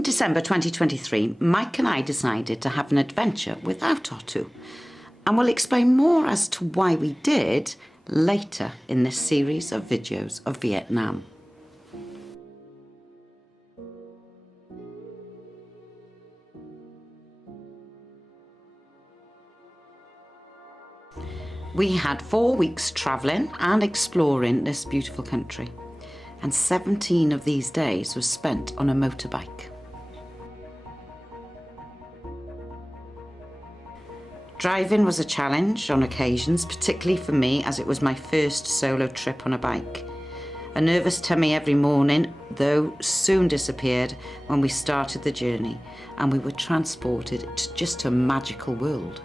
In December 2023, Mike and I decided to have an adventure without Otto, and we'll explain more as to why we did later in this series of videos of Vietnam. We had 4 weeks travelling and exploring this beautiful country, and 17 of these days were spent on a motorbike. Driving was a challenge on occasions, particularly for me as it was my first solo trip on a bike. A nervous tummy every morning, though, soon disappeared when we started the journey and we were transported to just a magical world.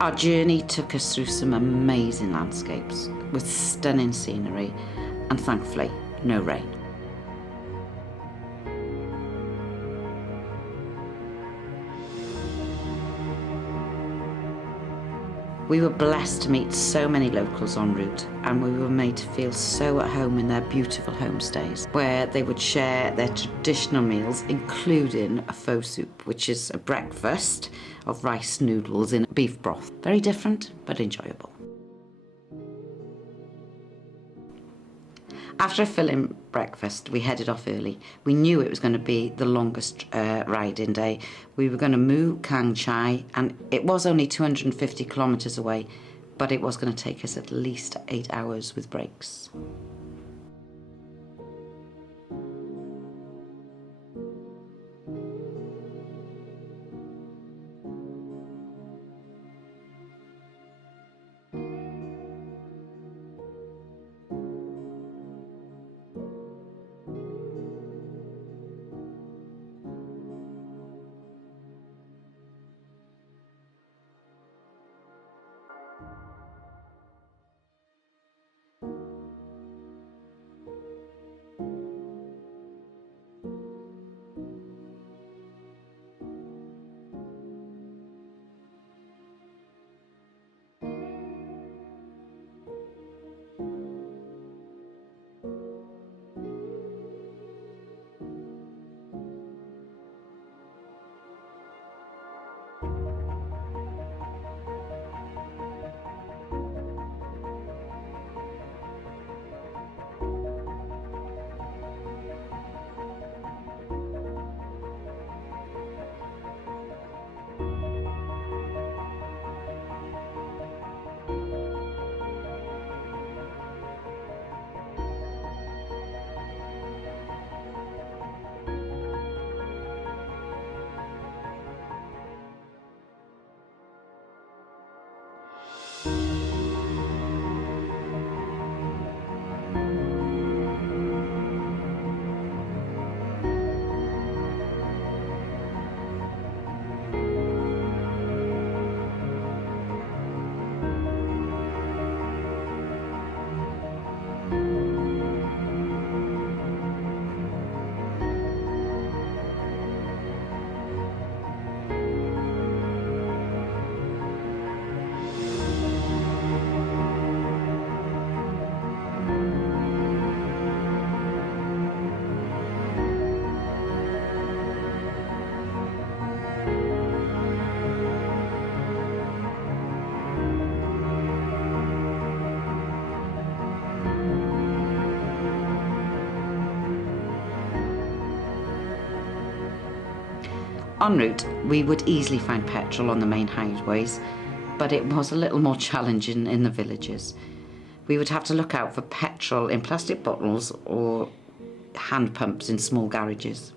Our journey took us through some amazing landscapes with stunning scenery and, thankfully, no rain. We were blessed to meet so many locals en route, and we were made to feel so at home in their beautiful homestays, where they would share their traditional meals, including a pho soup, which is a breakfast of rice noodles in beef broth. Very different, but enjoyable. After a filling breakfast, we headed off early. We knew it was going to be the longest riding day. We were going to Mu Kang Chai, and it was only 250 kilometres away, but it was going to take us at least 8 hours with breaks. En route, we would easily find petrol on the main highways, but it was a little more challenging in the villages. We would have to look out for petrol in plastic bottles or hand pumps in small garages.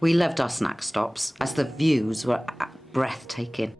We loved our snack stops as the views were breathtaking.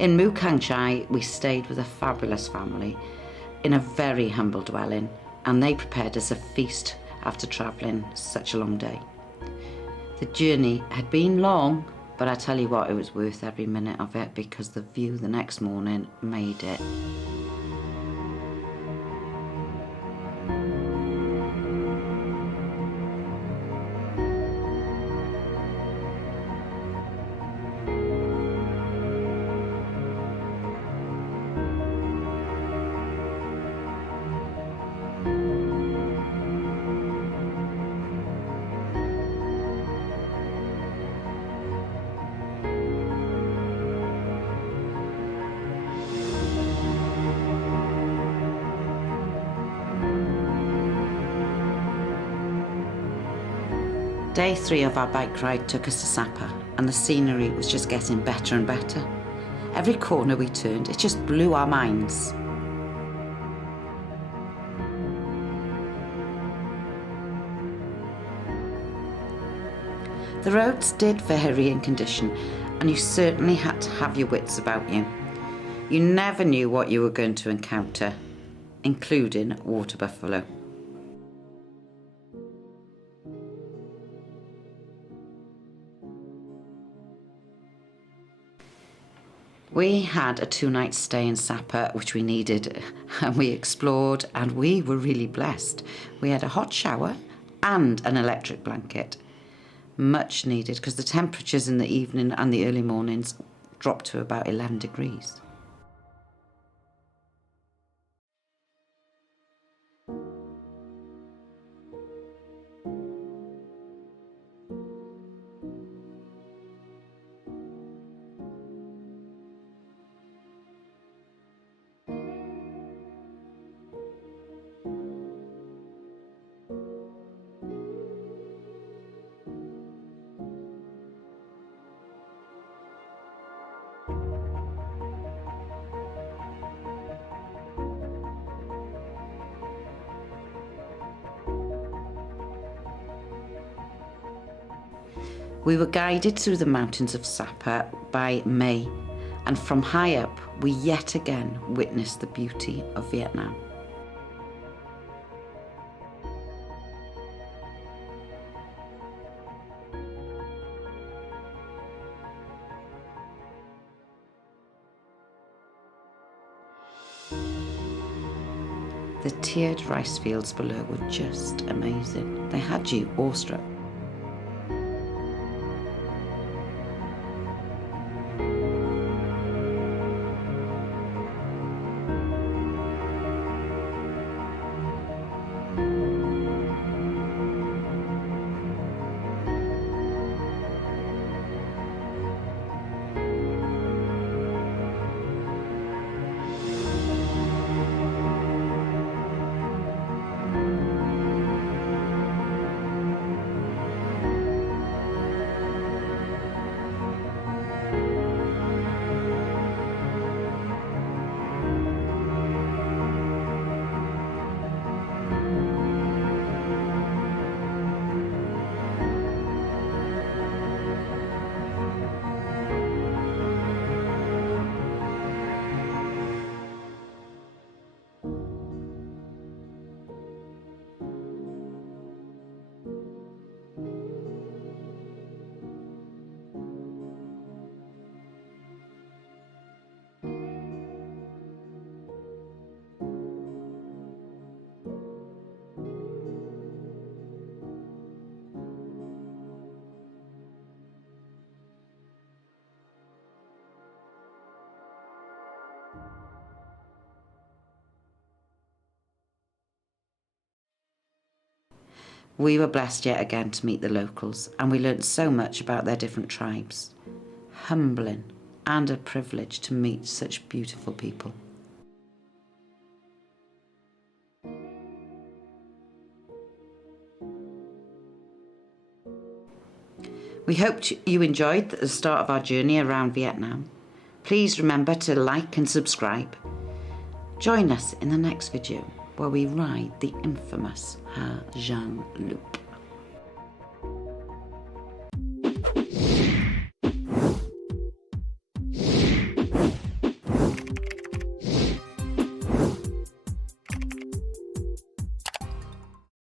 In Mu Kang Chai, we stayed with a fabulous family in a very humble dwelling, and they prepared us a feast after travelling such a long day. The journey had been long, but I tell you what, it was worth every minute of it because the view the next morning made it. Day 3 of our bike ride took us to Sapa, and the scenery was just getting better and better. Every corner we turned, it just blew our minds. The roads did vary in condition, and you certainly had to have your wits about you. You never knew what you were going to encounter, including water buffalo. We had a 2-night stay in Sapa, which we needed, and we explored, and we were really blessed. We had a hot shower and an electric blanket. Much needed, because the temperatures in the evening and the early mornings dropped to about 11 degrees. We were guided through the mountains of Sapa by May, and from high up we yet again witnessed the beauty of Vietnam. The tiered rice fields below were just amazing. They had you awestruck. We were blessed yet again to meet the locals, and we learnt so much about their different tribes. Humbling and a privilege to meet such beautiful people. We hoped you enjoyed the start of our journey around Vietnam. Please remember to like and subscribe. Join us in the next video where we ride the infamous Ha Giang Loop.